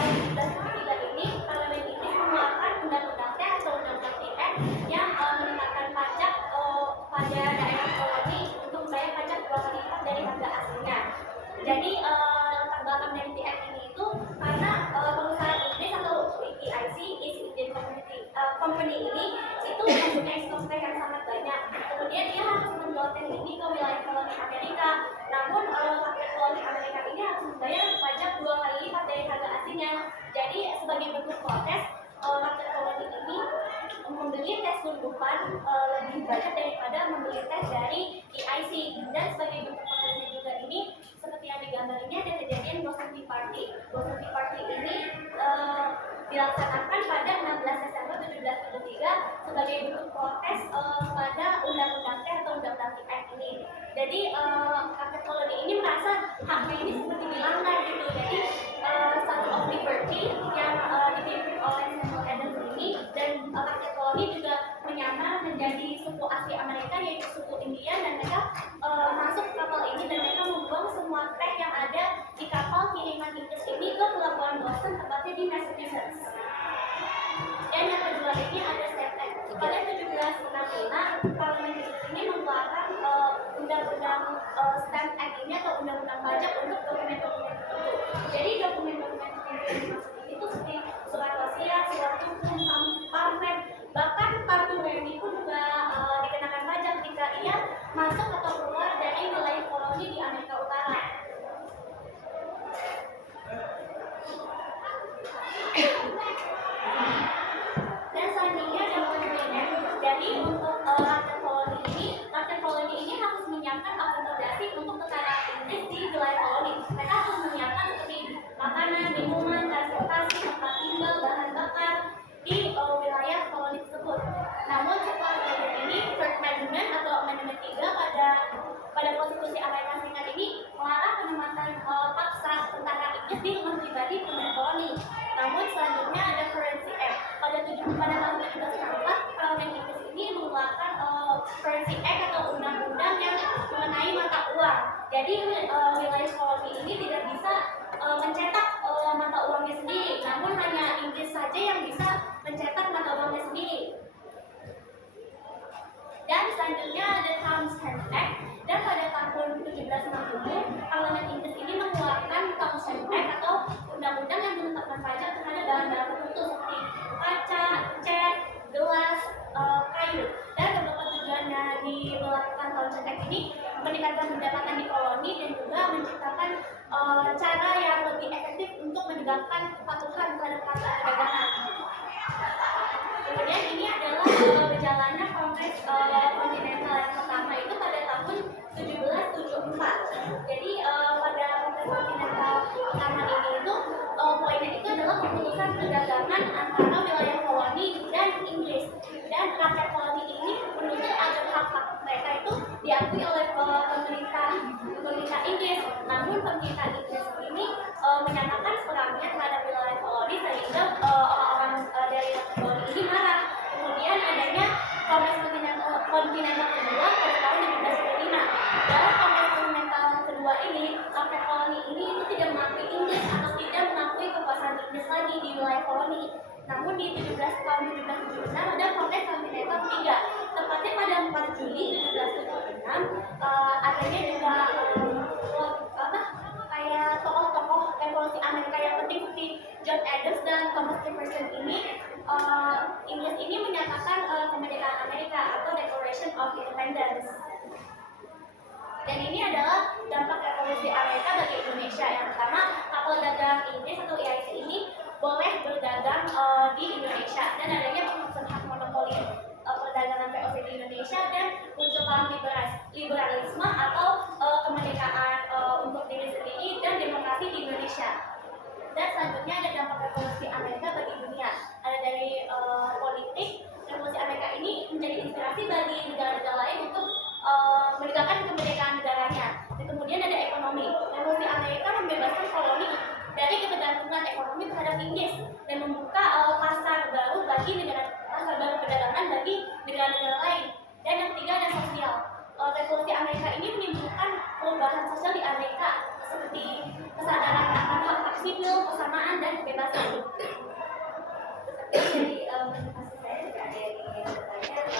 tahun 1773 ini, Parlemen Inggris mengeluarkan undang-undang TEN atau undang-undang TN yang menetapkan pajak pada daerah koloni untuk membayar pajak 2 kali lipat dari harga aslinya. Jadi latar belakang dari TN ini itu karena perusahaan Inggris atau EIC, East Indian Company ini itu mempunyai stok teh yang sangat banyak. Kemudian dia harus menjual teh ini ke wilayah koloni Amerika. Namun rakyat koloni Amerika ini harus membayar pajak 2 kali lipat dari harga aslinya. Jadi sebagai bentuk protes, rakyat koloni ini membeli teh gundukan lebih banyak daripada membeli teh dari EIC. Dan sebagai bentuk protesnya juga ini, seperti yang digambar ini ada kejadian Boston Tea Party. Boston Tea Party ini dilaksanakan pada 16 Desember 1773 sebagai bentuk protes pada undang-undang teh atau undang-undang TN ini. Jadi rakyat koloni ini merasa haknya ini seperti dilanggar gitu. Jadi Statue of Liberty yang dipimpin oleh Samuel Adams ini dan rakyat koloni juga menyamar menjadi suku asli Amerika yaitu suku Indian, dan mereka masuk kapal ini dan mereka membuang semua teh yang ada di kapal kiriman Inggris ini ke pelabuhan Boston, tepatnya di Massachusetts. Dan yang kedua ini ada Stamp Act. Pada 1765 Parlemen Inggris ini mengeluarkan undang-undang Stamp Act ini atau undang-undang pajak untuk dokumen-dokumen tertentu. Jadi dokumen-dokumen tertentu yang dimaksud itu seperti surat wasiat, surat hukum, pamflet, bahkan kartu WNI pun juga dikenakan pajak jika ia masuk atau keluar dari wilayah koloni di Amerika Utara. Dan selanjutnya ada konsumen. Jadi untuk rakyat koloni ini harus menyiapkan akomodasi untuk tentara Inggris di wilayah koloni. Mereka harus menyiapkan seperti makanan, minuman, transportasi, tempat tinggal, bahan bakar di wilayah koloni tersebut. Namun setelah kejadian ini, First Amendment atau Amendment 3 pada konstitusi Amerika Serikat ini melarang penempatan paksa tentara Inggris di rumah pribadi pemilik koloni. Namun selanjutnya ada Currency Act. Pada tahun 1764, Parlemen Inggris ini mengeluarkan Currency Act atau undang-undang yang mengenai mata uang. Jadi wilayah koloni ini tidak bisa mencetak mata uangnya sendiri, namun hanya Inggris saja yang bisa mencetak mata uangnya sendiri. Dan selanjutnya ada Townshend Act. Dan pada tahun 1760, Parlemen Inggris ini mengeluarkan Townshend Act atau undang-undang yang menetapkan pajak terhadap bahan-bahan tertentu seperti kaca, cat, gelas, kayu. Dan beberapa tujuan dari melakukan Townshend Act ini meningkatkan pendapatan di koloni dan juga menciptakan cara yang lebih efektif untuk menegakkan kepatuhan terhadap pasar perdagangan. Kemudian ini adalah berjalannya Kongres Kontinental yang pertama itu pada tahun 1774. Jadi pada Kongres Kontinental pertama ini itu poinnya itu adalah keputusan perdagangan antara wilayah koloni dan Inggris. Dan rakyat koloni ini menuntut agar hak-hak mereka itu diakui oleh pemerintah Inggris. Namun pemerintah Inggris ini menyatakan perangnya terhadap wilayah koloni sehingga orang-orang dari rakyat koloni ini marah. Kemudian adanya Kongres Kontinental kedua pada tahun 1775. Dalam Kongres Kontinental kedua ini, rakyat koloni ini itu tidak mengakui Inggris atau tidak mengakui kekuasaan Inggris lagi di wilayah koloni. Namun di tahun 1776 ada Kongres Kontinental ketiga. Tepatnya pada 4 Juli 1776 adanya juga kayak tokoh-tokoh revolusi Amerika yang penting seperti John Adams dan Thomas Jefferson ini. Inggris ini menyatakan kemerdekaan Amerika atau Declaration of Independence. Dan ini adalah dampak revolusi Amerika bagi Indonesia. Yang pertama, kapal dagang Inggris atau EIC ini boleh berdagang di Indonesia dan adanya hak monopoli perdagangan VOC di Indonesia dan muncul paham liberalisme atau kemerdekaan untuk diri sendiri dan demokrasi di Indonesia. Dan selanjutnya ada dampak revolusi Amerika bagi dunia. Ada dari politik, revolusi Amerika ini menjadi inspirasi bagi negara-negara lain untuk menegakkan kemerdekaan negaranya. Dan kemudian ada ekonomi. Revolusi Amerika membebaskan koloni dari ketergantungan ekonomi terhadap Inggris dan membuka pasar baru perdagangan bagi negara-negara lain. Dan yang ketiga ada sosial. Revolusi Amerika ini menimbulkan perubahan sosial di Amerika seperti kesadaran akan hak sipil, kesamaan, dan kebebasan. Terus dari